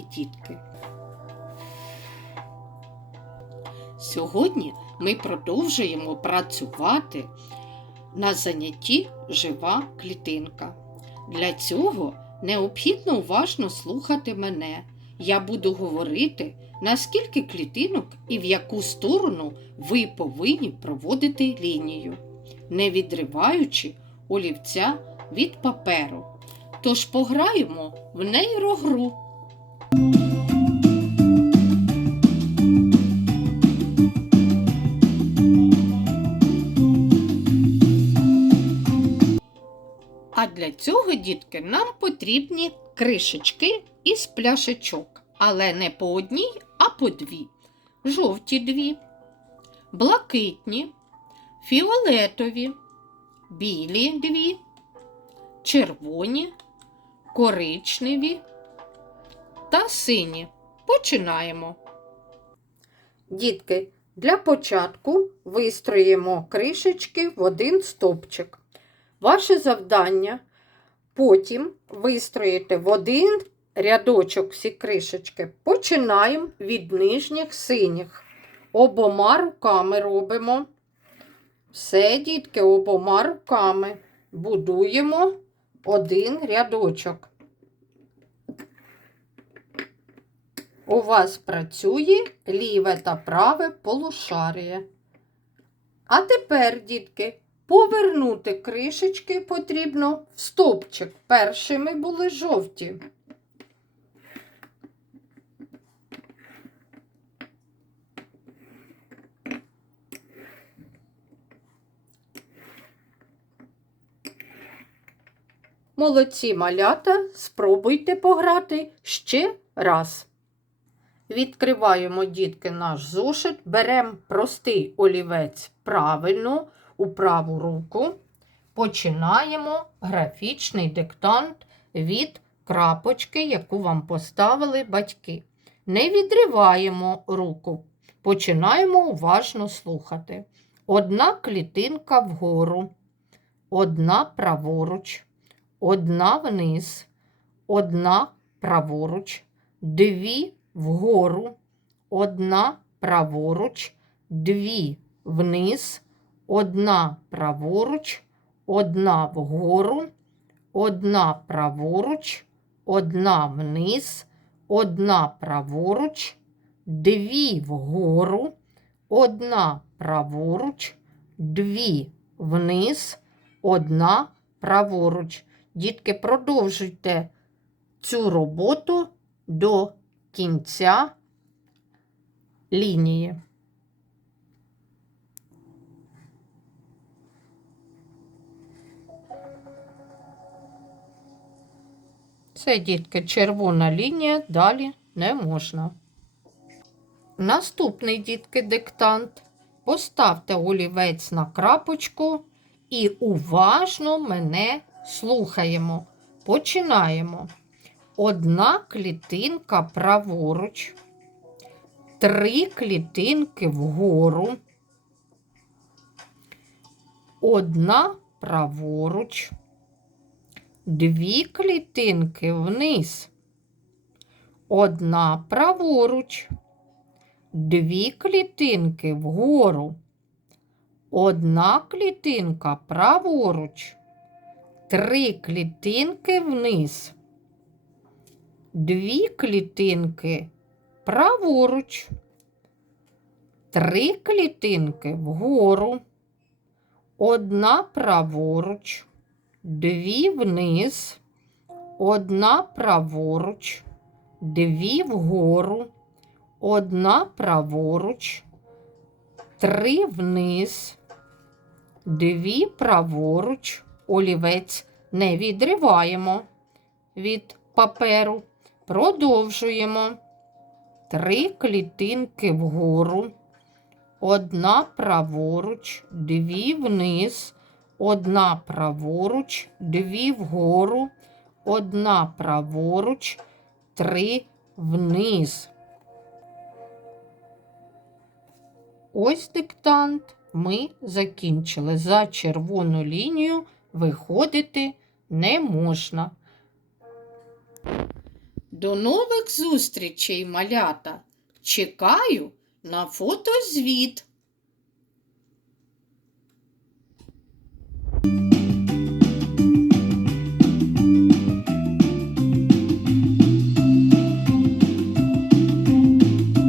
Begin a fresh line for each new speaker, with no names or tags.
День, дітки. Сьогодні ми продовжуємо працювати на занятті жива клітинка. Для цього необхідно уважно слухати мене. Я буду говорити, наскільки клітинок і в яку сторону ви повинні проводити лінію, не відриваючи олівця від паперу. Тож пограємо в нейрогру. А для цього, дітки, нам потрібні кришечки із пляшечок, але не по одній, а по дві. Жовті дві, блакитні, фіолетові, білі дві, червоні, коричневі та сині. Починаємо. Дітки, для початку вистроїмо кришечки в один стовпчик. Ваше завдання потім вистроїти в один рядочок всі кришечки. Починаємо від нижніх синіх. Обома руками робимо. Все, дітки, обома руками будуємо один рядочок. У вас працює ліве та праве полушаріє. А тепер, дітки, повернути кришечки потрібно в стовпчик. Першими були жовті. Молодці малята, спробуйте пограти ще раз. Відкриваємо, дітки, наш зошит, беремо простий олівець правильно у праву руку. Починаємо графічний диктант від крапочки, яку вам поставили батьки. Не відриваємо руку. Починаємо уважно слухати. Одна клітинка вгору, одна праворуч, одна вниз, одна праворуч, дві вгору, одна праворуч, дві вниз, одна праворуч, одна вгору, одна праворуч, одна вниз, одна праворуч, дві вгору, одна праворуч, дві вниз, одна праворуч. Дітки, продовжуйте цю роботу до кінця лінії. Це, дітки, червона лінія, далі не можна. Наступний, дітки, диктант. Поставте олівець на крапочку і уважно мене слухаємо. Починаємо. Одна клітинка праворуч, три клітинки вгору, одна праворуч, дві клітинки вниз, одна праворуч, дві клітинки вгору, одна клітинка праворуч, три клітинки вниз дві клітинки праворуч, три клітинки вгору, одна праворуч, дві вниз, одна праворуч, дві вгору, одна праворуч, три вниз, дві праворуч, олівець не відриваємо від паперу. Продовжуємо. Три клітинки вгору, одна праворуч, дві вниз, одна праворуч, дві вгору, одна праворуч, три вниз. Ось диктант ми закінчили. За червону лінію виходити не можна. До нових зустрічей, малята. Чекаю на фотозвіт.